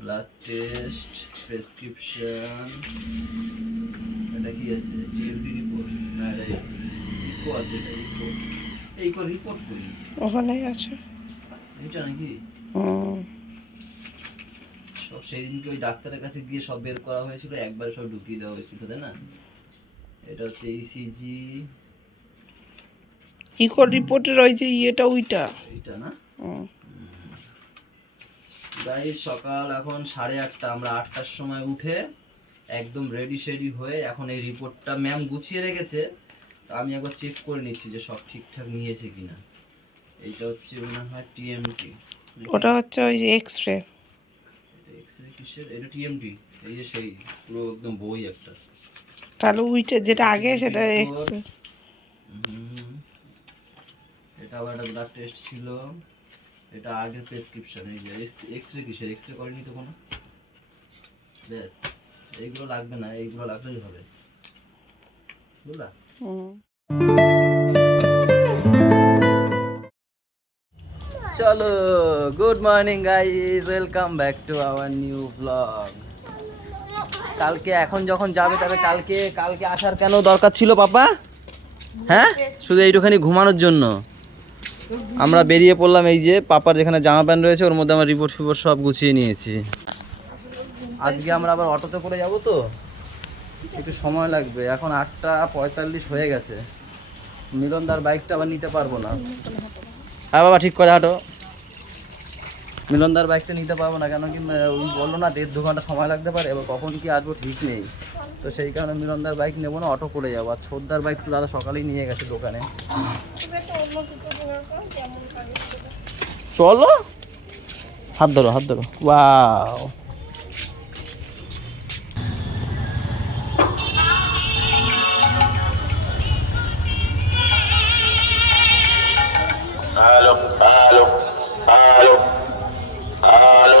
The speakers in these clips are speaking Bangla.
ব্লাড টেস্ট, প্রেসক্রিপশন, এটা কি আছে? টিএমটি রিপোর্ট, না এটা ইকো আছে, এটা ইকো। এই ইকো রিপোর্ট করি ওখানেই আছে। এটা নাকি সব সেদিনকে ওই ডাক্তারের কাছে গিয়ে সব বের করা হয়েছিল, একবারে সব ঢুকিয়ে দেওয়া হয়েছিল, তাই না? এটা হচ্ছে ইসিজি, ইকো রিপোর্টের ওই যে ইয়েটা ওইটা এইটা না? গাইস সকাল এখন 8:30, আমরা 8টার সময় উঠে একদম রেডি শেডি হয়ে এখন এই রিপোর্টটা ম্যাম গুছিয়ে রেখেছে, আমি একবার চেক করে নিচ্ছি যে সব ঠিকঠাক নিয়েছে কিনা। এইটা হচ্ছে মনে হয় টিএমটি, ওটা হচ্ছে ওই যে এক্স-রে। এক্সরে কিসের? এটা টিএমটি, এই যে সেই পুরো একদম বই একটা। তাহলে ওইটা যেটা আগে সেটা এক্স-রে। এটা আবার একটা ব্লাড টেস্ট ছিল, এটা আগের প্রেসক্রিপশন। এই যে এক্সরে কিসের? এক্সরে করেনি তো কোনো। ব্যাস, এইগুলো লাগবে না, এইগুলো লাগলেই হবে, বুঝলা? চলো, good morning guys, welcome back to our new blog. কালকে এখন যখন যাবে তবে কালকে কালকে আসার কেন দরকার ছিল পাপা? হ্যাঁ, শুধু এইটুখানি ঘুমানোর জন্য আমরা বেরিয়ে পড়লাম। এই যে পাপার যেখানে জামা প্যান্ট রয়েছে ওর মধ্যে আমার রিপোর্ট ফিপোর্ট সব গুছিয়ে নিয়েছি। আজকে আমরা আবার অটোতে করে যাব, তো একটু সময় লাগবে। এখন 8:45 হয়ে গেছে। মিলনদার বাইকটা আবার নিতে পারবো না। হ্যাঁ বাবা, ঠিক করে হাঁটো। মিলনদার বাইকটা নিতে পারবো না, কেন কি ওই বললো না 1.5-2 ঘন্টা সময় লাগতে পারে, এবার কখন কি আসবো ঠিক নেই। তো সেই কারণে মিলনদার বাইক নেবো না, অটো করে যাবো। আর ছোটদার বাইক তো দাদা সকালেই নিয়ে গেছে দোকানে। চলো, হাত ধরো, হাত ধরো। Wow, Halo, halo, halo, halo, halo.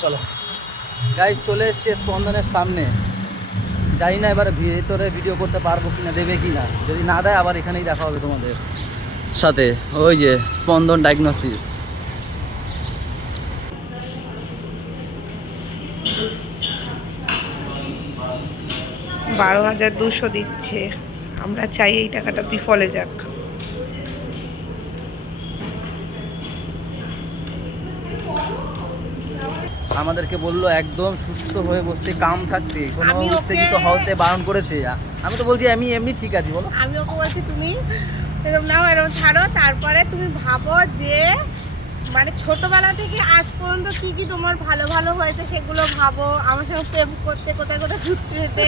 চলো গাইস, চলে এসছে স্পন্দনের সামনে। জানি না এবার ভিতরে ভিডিও করতে পারবো কিনা, দেবে কিনা। যদি না দেয় আবার এখানেই দেখা হবে তোমাদের সাথে। ওই যে স্পন্দন ডায়াগনোসিস। $12,200 দিচ্ছে, আমরা চাই এই টাকাটা বিফলে যাক। আমাদেরকে বললো একদম সুস্থ হয়ে বসতে, কাম থাকতে, কোনো আমি ওকে- উত্তেজিত হতে বারণ করেছে। আমি তো বলছি আমি এমনি ঠিক আছি, বলো। আমি ওকে বলছি তুমি এরকম নাও, এরকম ছাড়ো, তারপরে তুমি ভাবো যে মানে ছোটবেলা থেকে আজ পর্যন্ত কি কি তোমার ভালো ভালো হয়েছে সেগুলো ভাবো। আমার সঙ্গে প্রেম করতে, কোথায় কোথায় ঘুরতে যেতে,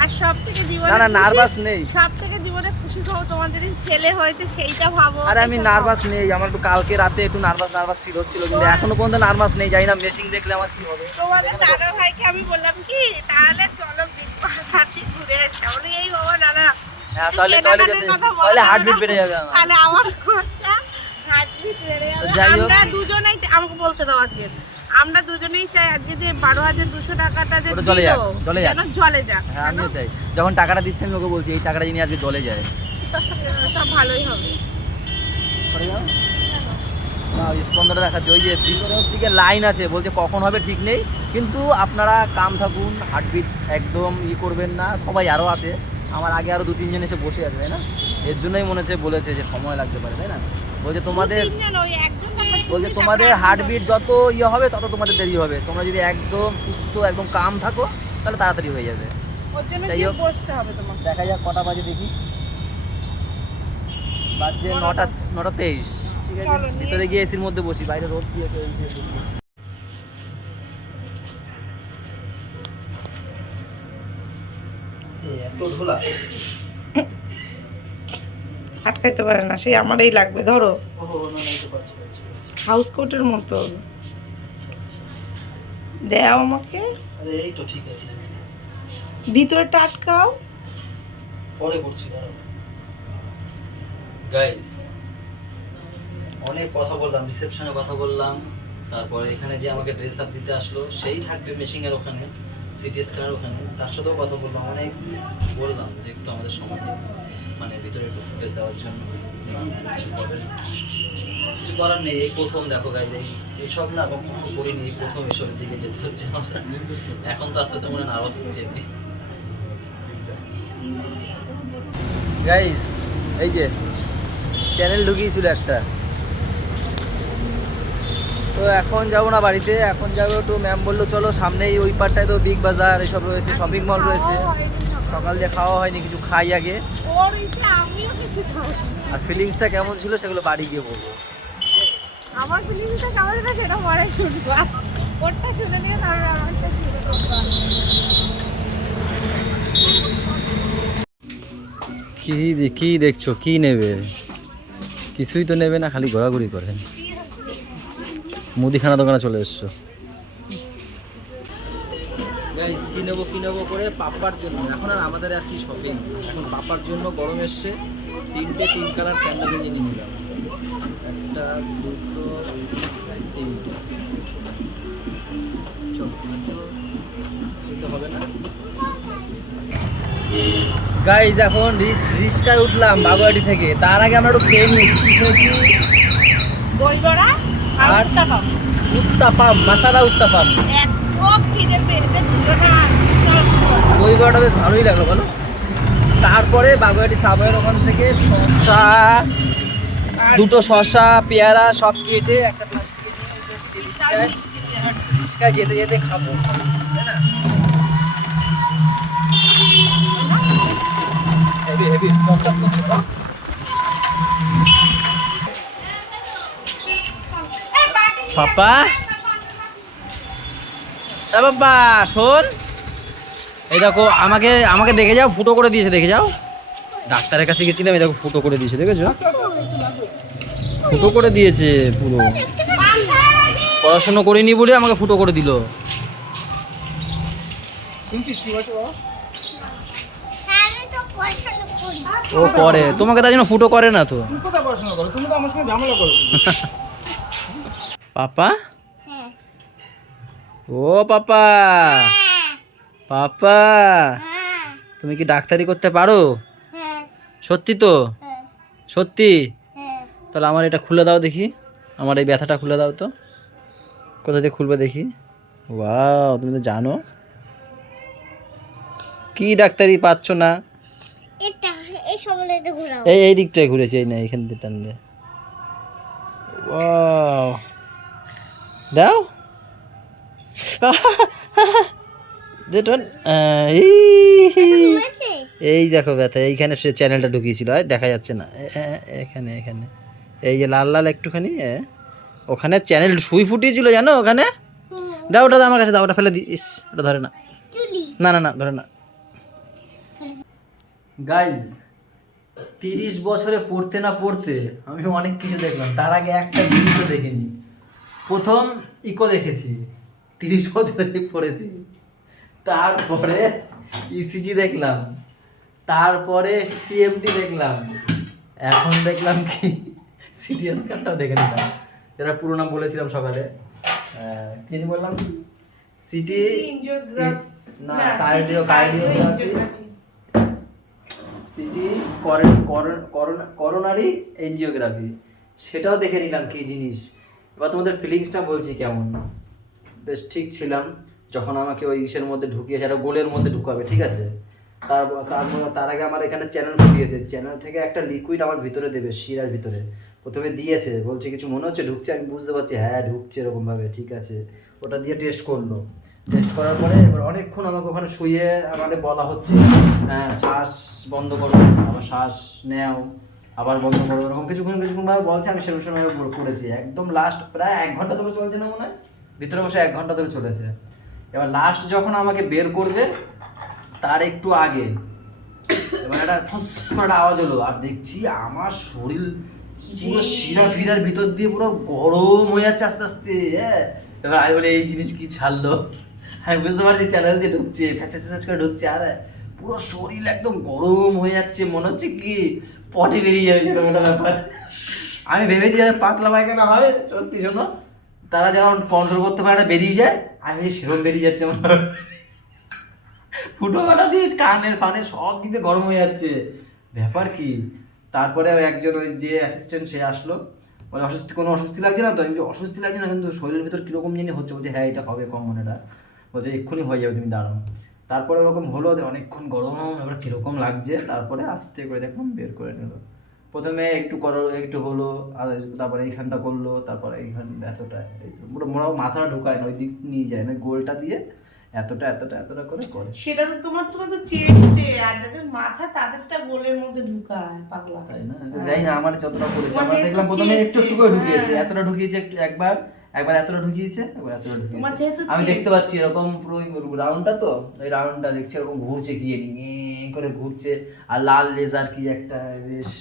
আর সব থেকে জীবনে না, নার্ভাস নেই। সব থেকে জীবনে খুশি খবর তোমার যেদিন ছেলে হয়েছে সেইটা ভাবো। আরে আমি এসব নার্ভাস নেই, আমার একটু কালকে রাতে একটু নার্ভাস ফিল হচ্ছিল, কিন্তু এখনো পর্যন্ত নার্ভাস নেই। জানি না মেশিন দেখলে আমার কি হবে। তোমাদের দাদা ভাইকে আমি বললাম কি তাহলে চলো সাথে ঘুরে আসি। আমি এই বাবা দাদা, হ্যাঁ, তাহলে তাহলে হার্টবিট বেড়ে যাবে আমার। তাহলে আমার খরচা হার্টবিট বেড়ে যাবে। যাই হোক। আমরা দুজনেই আমাকে বলতে দাও আজকে, আমরা দুজনেই চাই আজকে যে 12,200 টাকাটা যে ওটা চলে যাক, দিল চলে যাক। যেন চলে যাক। হ্যাঁ, আমিও চাই। যখন টাকাটা দিচ্ছি আমি ওকে বলছি এই টাকাটা যিনি আজকে চলে যায়। সব ভালোই হবে। না, ওই স্পন্দনটা দেখাচ্ছে, ওই যে ভিতরের দিকে লাইন আছে, বলছে কখন হবে ঠিক নেই, কিন্তু আপনারা কাম থাকুন, হার্টবিট একদম করবেন না। সবাই আরও আছে, আমার আগে আরও 2-3 জন এসে বসে আছে, তাই না? এর জন্যই মনে হচ্ছে বলেছে যে সময় লাগতে পারে, তাই না? বলছে তোমাদের তিনজন, ওই একজন থাকলে বলছে তুমি তোমাদের তারপরে হার্টবিট যত হবে তত তোমাদের দেরি হবে। তোমরা যদি একদম সুস্থ একদম কাম থাকো তাহলে তাড়াতাড়ি হয়ে যাবে। ওর জন্য যাই গিয়ে হোক। বসতে হবে তোমার। দেখা যাক কটা বাজে, দেখি। বাজে 9:23। ঠিক আছে, চলো, নিয়ে ভিতরে গিয়ে এসির মধ্যে বসি, বাইরে রোদ দিয়েছে। এত ধুলা আটকাইতে পারে না, সেই আমারই লাগবে। ধরো, ও না, না, এটা পাচ্ছি। হাউস কোটের মতো দেও আমাকে, আরে এই তো ঠিক আছে, ভিতরে টাটকাও। পরে করছি, দাঁড়াও। গাইস অনেক কথা বললাম, রিসেপশনে কথা বললাম, তারপরে এখানে যে আমাকে ড্রেস আপ দিতে আসলো সেই থাকবে মেশিংয়ের ওখানে, সিটি স্ক্যানের ওখানে, তার সাথেও কথা বললাম, অনেক বললাম যে একটু আমাদের সময় দিন, মানে ভিতরে একটু ফুটেজ দেওয়ার জন্য। কিছু করার নেই, এই প্রথম দেখো গাইজ, এইসব না কখনো করিনি, এই প্রথম এসবের দিকে যেতে হচ্ছে আমার। এখন তো আস্তে আস্তে মনে নার্ভাস হচ্ছে এমনি। গাইজ এই যে চ্যানেল ঢুকিয়েছিল একটা, তো এখন যাবো না বাড়িতে, এখন যাবো একটু, ম্যাম বললো চলো সামনেই ওই পারটায় তো বিগ বাজার এসব রয়েছে, শপিং মল রয়েছে, সকাল দিয়ে খাওয়া হয়নি, কিছু খাই আগে, ওর এসে আমিও কিছু খাই। আর ফিলিংসটা কেমন ছিল সেগুলো বাড়ি গিয়ে বলবো। আমার ফিলিংসটা কেমন ছিল সেটা পরে শুনবো, ওরটা শুনে নিয়ে তারপরে আমারটা শুনে করবো। কি দেখছো, কি নেবে? কিছুই তো নেবে না, খালি ঘোরাঘুরি করে। মুদিখানা দোকানে চলে এসছো। কি নেবো করে পাপার জন্য, এখন আর আমাদের আর কি শপিং, এখন পাপার জন্য গরম এসছে, 3 কালার প্যান্ডা গেঞ্জি নিয়ে নিলাম, 1 2 3 হবে না গাইজ। এখন রিস্কায় উঠলাম বাগুয়াটি থেকে, তার আগে আমরা একটু খেয়ে নিয়েছি। কি খেয়েছি? দই বড়া আর আর উত্তাপাম। উত্তাপাম, মশালা উত্তাপাম। এত খিদে পেয়েছে দুজনা। দই বড়াটা বেশ ভালোই লাগলো বলো। তারপরে বাগুয়াটি সাবওয়ের ওখান থেকে শসা, 2টো শসা, পেয়ারা সব কেটে একটা প্লাস্টিকে রিস্কায় যেতে যেতে খাবো, তাই না? হেভি পাপা, বাবা শোন, এই দেখো আমাকে দেখে যাও, ফুটো করে দিয়েছে, দেখে যাও। ডাক্তারের কাছে গেছিলাম, এই দেখো ফুটো করে দিয়েছে, দেখেছো? ফুটো করে দিয়েছে পুরো, পড়াশোনা করিনি বলে আমাকে ফুটো করে দিল। ও করে, তোমাকে তার জন্য ফুটো করে না তো। পাপা, ও পাপা, পাপা তুমি কি ডাক্তারি করতে পারো? সত্যি তো? সত্যি? তাহলে আমার এটা খুলে দাও দেখি, আমার এই ব্যথাটা খুলে দাও তো। কোথা থেকে খুলবে দেখি? ওয়াও, তুমি তো জানো। কি ডাক্তারি পাচ্ছ না? এই দিকটায় ঘুরেছে, এই না এখান দিয়ে টান দে। ওয়াও, দাও। এই দেখো ব্যথা, এইখানে সে চ্যানেলটা ঢুকিয়েছিল, দেখা যাচ্ছে না, এখানে এখানে এই যে লাল লাল একটুখানি, ওখানে চ্যানেল সুই ফুটিয়েছিল জানো ওখানে। দাও ওটা, আমার কাছে দাও, ওটা ফেলে দিস, ওটা ধরে না, না না না ধরে না। গাইজ 30 বছরে পড়তে না পড়তে আমি অনেক কিছু দেখলাম, তার আগে একটা জিনিসও দেখিনি। প্রথম ইকো দেখেছি, 30 বছরে পড়েছি, তারপরে ইসিজি দেখলাম, তারপরে টিএমটি দেখলাম, এখন দেখলাম কি সিটি স্ক্যানটাও দেখে নিলাম, যেটা পুরো নাম বলেছিলাম সকালে, কি বললাম, সিটি না কার্ডিওগ্রাফি, সিটি করোনারি এনজিওগ্রাফি, সেটাও দেখে নিলাম কি জিনিস। এবার তোমাদের ফিলিংসটা বলছি কেমন। বেশ ঠিক ছিলাম, যখন আমাকে ওই ইসের মধ্যে ঢুকিয়েছে, একটা গোলের মধ্যে ঢুকাবে, ঠিক আছে, তার আগে আমার এখানে চ্যানেল খুলিয়েছে, চ্যানেল থেকে একটা লিকুইড আমার ভিতরে দেবে, শিরার ভিতরে প্রথমে দিয়েছে, বলছে কিছু মনে হচ্ছে ঢুকছে, আমি বুঝতে পারছি হ্যাঁ ঢুকছে এরকমভাবে, ঠিক আছে, ওটা দিয়ে টেস্ট করলো, টেস্ট করার পরে এবার অনেকক্ষণ আমাকে ওখানে শুয়ে আমাদের বলা হচ্ছে শ্বাস বন্ধ করো, আবার শ্বাস নেও, আবার বন্ধ করো, এরকম কিছুক্ষণভাবে বলছে, আমি সেরকম সময় করেছি, একদম লাস্ট প্রায় 1 ঘন্টা ধরে চলছে না মনে হয়, ভিতরে বসে 1 ঘন্টা ধরে চলেছে। এবার লাস্ট যখন আমাকে বের করবে তার একটু আগে এবার একটা ফুস করে একটা আওয়াজ হলো, আর দেখছি আমার শরীর পুরো শিরা ফিরার ভিতর দিয়ে পুরো গরম হয়ে যাচ্ছে আস্তে আস্তে। হ্যাঁ, এবার আমি বলে এই জিনিস কি ছাড়লো, আমি বুঝতে পারছি চ্যানেল দিয়ে ঢুকছে, ফ্যাচ করে ঢুকছে, আর পুরো শরীর একদম গরম হয়ে যাচ্ছে, মনে হচ্ছে কি পটে বেরিয়ে যাবে সেরকম একটা ব্যাপার। আমি ভেবেছি যে পাতলা পায়খানা হয়, সত্যি শোনো তারা যেমন কন্ট্রোল করতে পারে বেরিয়ে যায়, আমি সেরকম বেরিয়ে যাচ্ছে আমার। ফুটো কাটা দিয়ে কানের ফানের সব দিকে গরম হয়ে যাচ্ছে, ব্যাপার কি। তারপরে ওই একজন ওই যে অ্যাসিস্ট্যান্ট সে আসলো, বলে কোনো অস্বস্তি লাগছে না তো? আমি অস্বস্তি লাগছে না, কিন্তু শরীরের ভিতর কীরকম জানি হচ্ছে। বলছে হ্যাঁ এটা হবে কমন, এটা বলছে এক্ষুনি হয়ে যাবে, তুমি দাঁড়াও। তারপরে ওরকম হলো, অনেকক্ষণ গরম, এবার কীরকম লাগছে, তারপরে আস্তে করে দেখলাম বের করে নিল। প্রথমে একটু একটু হলো, আর তারপরে এইখানটা করলো, তারপরে এইখান এতটা, মোটা মাথাটা ঢোকায় না, ওই দিক নিয়ে যায় না, গোলটা দিয়ে এতটা করে করে। সেটা তো তোমার তো চেস্টে, আর যাদের মাথা তাদেরটা গোলের মধ্যে ঢুকায় পাগলা, তাই না? যাই না, আমার যতটা করেছে তোমার আমরা যেহেতু দেখলাম প্রথমে chest একটু এ, করে ঢুকিয়েছে, হ্যাঁ। এতটা ঢুকিয়েছে একটু, একবার এতটা ঢুকিয়েছে, একবার এতটা তোমার ঢুকিয়েছে। যেহেতু আমি chest- দেখতে পাচ্ছি এরকম পুরো রাউন্ডটা, তো ওই রাউন্ডটা দেখছি এরকম ঘুরছে, গিয়ে করে ঘুরছে, আর লাল লেজার কি একটা বেশ।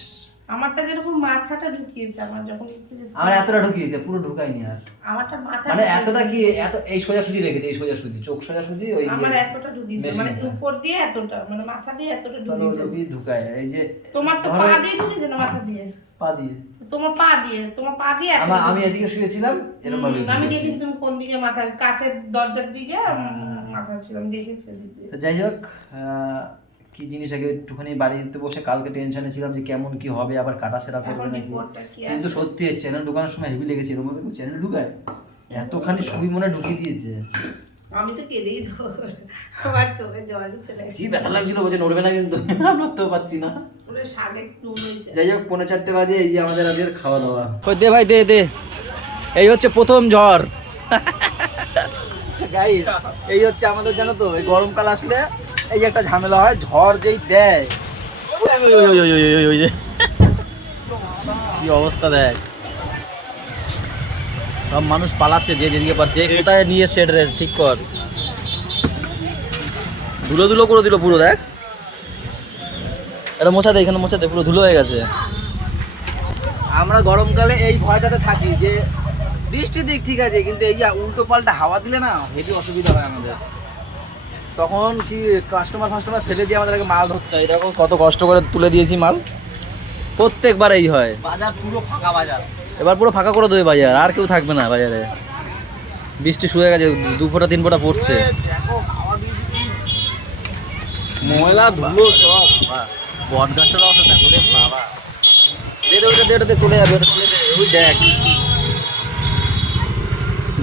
আমারটা যেরকম মাথাটা ঢুকিয়েছে, আমার যখন ইচ্ছে যে আমার এতটা ঢুকিয়েছে, পুরো ঢুকায়নি আর। আমারটা মাথা মানে এতটা কি, এত এই সোজাসুজি রেখেছে, এই সোজাসুজি চোখ সোজাসুজি, ওই আমার এতটা ঢুকিয়েছে, মানে মেশিনটা। উপর দিয়ে এতটা, মানে মাথা দিয়ে এতটা তাহলে ঢুকিয়েছে। ওই ঢুকায়, এই যে তোমার তো ধরো পা দিয়ে ঢুকিয়েছে না মাথা দিয়ে? পা দিয়ে। তোমার পা দিয়ে আমি এদিকে শুয়েছিলাম এরকম ভাবে আমি ঢুকেছে। দেখেছি তুমি কোন দিকে মাথা, কাছের দরজার দিকে মাথা ছিল, আমি দেখেছি ওদিক দিয়ে। তো যাই হোক, কি জিনিস আগে একটুখানি বাড়িতে বসে কালকে টেনশনে ছিলাম যে কেমন কি হবে, আবার কাটা সেরা করবে এখন নাকি। রিপোর্টটা কি কিন্তু সত্যি চ্যানেল ঢুকানোর সময় হেভি লেগেছে, এরকম ভাবে চ্যানেল ঢুকায়, এতখানি ছবি মনে ঢুকিয়ে দিয়েছে। আমি তো কেঁদেই আমার চোখে জলই চলে কি আসছে, ব্যথা লাগছিল, বলছে নড়বে না কিন্তু, নড়তেও পারছি না। পুরো শাকে নুন হয়েছে। যাই হোক 3:45 বাজে, এই যে আমাদের আজকের খাওয়া দাওয়া। দে ভাই দে, এই হচ্ছে প্রথম ঝড়। গাইস এই হচ্ছে আমাদের, জানো তো এই গরমকাল আসলে এই একটা ঝামেলা হয়, ঝড় যেই দেয়, কি অবস্থা দেখ, সব মানুষ পালাচ্ছে যে যেদিকে পারছে। কোথায় নিয়ে শেড রে ঠিক কর, ধুলো করে দিল পুরো, দেখ এটা মোছা দে, এখানে মোছা দে, পুরো ধুলো হয়ে গেছে। আমরা গরমকালে এই ভয়টাতে থাকি যে বৃষ্টির দিক ঠিক আছে, কিন্তু এই যে উল্টো পাল্টা হাওয়া দিলে না হেভি অসুবিধা হয় আমাদের। তখন কি কাস্টমার ফেলে দিয়ে আমাদেরকে মাল ধরতে হয়। দেখো কত কষ্ট করে তুলে দিয়েছি মাল, প্রত্যেকবার এই হয়। বাজার পুরো ফাঁকা, বাজার এবার পুরো ফাঁকা করে দেবে বাজার, আর কেউ থাকবে না বাজারে। বৃষ্টি শুয়ে গেছে, 2 ফোঁটা 3 ফোঁটা পড়ছে, ময়লা ধুলো সব। বট গাছটার অবস্থা দেখো রে বাবা, দে চলে যাবে, ওই দেখ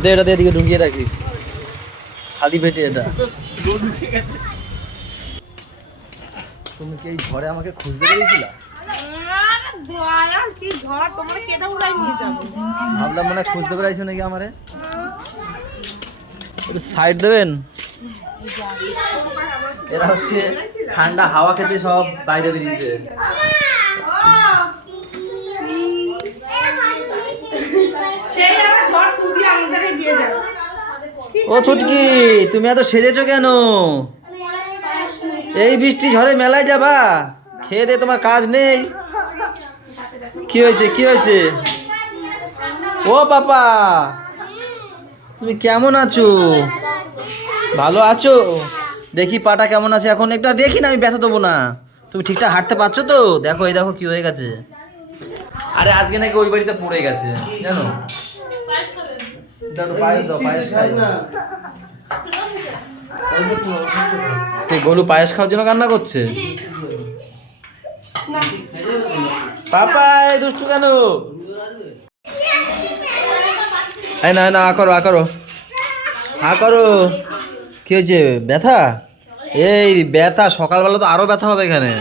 দে, এটা এদিকে ঢুকিয়ে রাখি, খালি পেটে এটা। তুমি কি এই ঝড়ে আমাকে খুঁজতে পেরেছিলা? কি ঝড়, তোমার কেটে উড়াই নিয়ে যাবো। ভাবলাম মনে হয় খুঁজতে পেরেছো নাকি আমারে। একটু সাইড দেবেন, এরা হচ্ছে ঠান্ডা হাওয়া খেতে সব বাইরে বেরিয়েছে। সেই আমার ঝড় কুদিয়ে আমাদের দিয়ে যাবে। ও ছুটকি, তুমি এত সেজেছো কেন? এই বৃষ্টি ঝড়ে মেলায় যাবা? খেয়ে দে, তোমার কাজ নেই? কি হয়েছে? ও পাপা, তুমি কেমন আছো? ভালো আছো? দেখি পাটা কেমন আছে এখন, একটা দেখি না, আমি ব্যথা দেবো না। তুমি ঠিকঠাক হাঁটতে পারছো তো? দেখো এই দেখো কি হয়ে গেছে। আরে আজকে নাকি ওই বাড়িতে পড়ে গেছে, জানো? পায়েস খাই না। গোলু পায়েস খাওয়ার জন্য কান্না করছে। পাপা এই দুষ্টু কেন? এই না আ করো। কি হয়েছে? ব্যথা? এই ব্যথা সকালবেলা তো আরো ব্যথা হবে এখানে।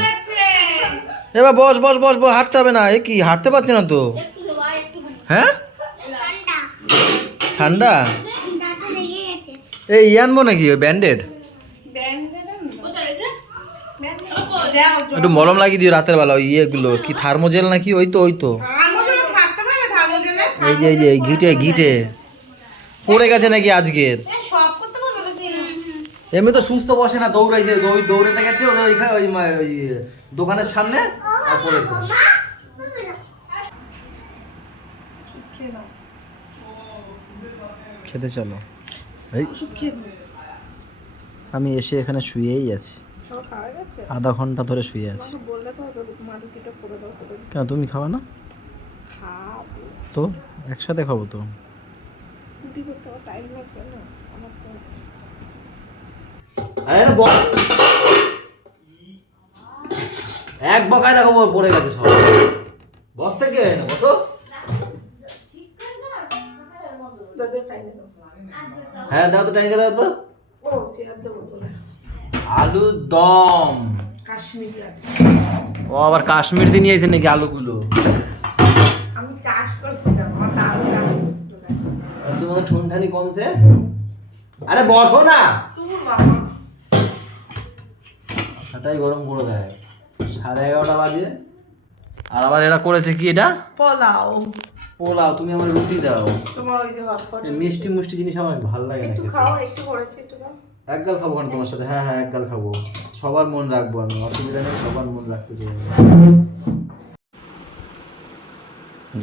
এবার বস, হাঁটতে হবে না। এ কি, হাঁটতে পারছে না তো? হ্যাঁ ঠান্ডা, এই আনবো নাকি ওই ব্যান্ডেড? একটু মলম লাগিয়ে দিও রাতের বেলা, ওই ইয়েগুলো কি থার্মোজেল নাকি, ওই তো এই যে ঘিটে পড়ে গেছে নাকি আজকের? এমনি তো সুস্থ বসে না, দৌড়াইতে গেছে ওই দোকানের সামনে আর পড়েছে। খেতে চলো। এই আমি এসে এখানে শুয়েই আছি, আধা ঘন্টা ধরে শুয়ে আছি। কেন তুমি খাওয়া না? খাবো। তো একসাথে খাবো তো। রুটি করতে আমার টাইম লাগবে না, আমার তো আরে না বল, এক বকায় দেখো পড়ে গেছে সব। বস থেকে না বসো। দুধের টাইম দাও। হ্যাঁ দাও তো, টাইমকে দাও তো। ও চেয়ার দেবো তোলে। আলুর দম। কাশ্মীরি আছে। ও আবার কাশ্মীর দিয়ে নিয়েছে নাকি আলুগুলো? আমি চাষ করছিলাম, আমার দাদু চাষ করছিল। তোমার ঠুনঠানি কমছে? আরে বসো না। তুমি বাবা মাথাটাই গরম করে দেয়। 11:30 বাজে আর আবার এরা করেছে কি এটা? পোলাও। পোলাও। তুমি আমার রুটি দাও। তোমার ওই যে হটপট এই মিষ্টি মুষ্টি জিনিস আমার ভালো লাগে না একটু খেতে। খাও, একটু করেছি একটু দাও। এক গাল খাবো কেন তোমার সাথে? হ্যাঁ হ্যাঁ এক গাল খাবো। সবার মন রাখবো আমি, অসুবিধা নেই, সবার মন রাখতে চাই।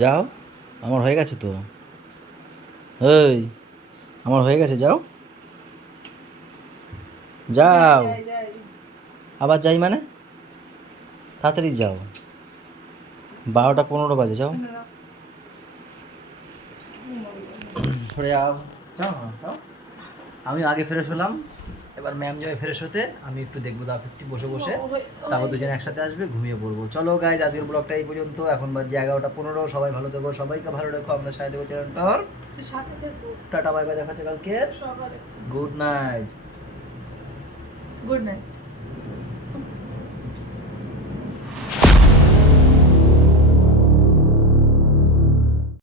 যাও, আমার হয়ে গেছে তো। এই আমার হয়ে গেছে, যাও যাও। যাই, যাই। আবার যাই মানে? তাড়াতাড়ি যাও, 12:15 বাজে, যাও। সরে যাও, যাও যাও। আমি আগে ফ্রেশ হলাম, এবার ম্যাম যাবে ফ্রেশ হতে, আমি একটু দেখবো দা 50 বসে বসে, তারপর দুজন একসাথে আসবে, ঘুমিয়ে পড়বো। চলো গাইজ, আজকের ব্লগটা এই পর্যন্ত। এখন বাজে 11:15। সবাই ভালো থেকো, সবাইকে ভালো রেখো, আমরা সাথে দেখো চ্যানেলটার। সাথে দেখো টাটা বাই বাই, দেখা হচ্ছে কালকে। সকালে। Good night. Good night.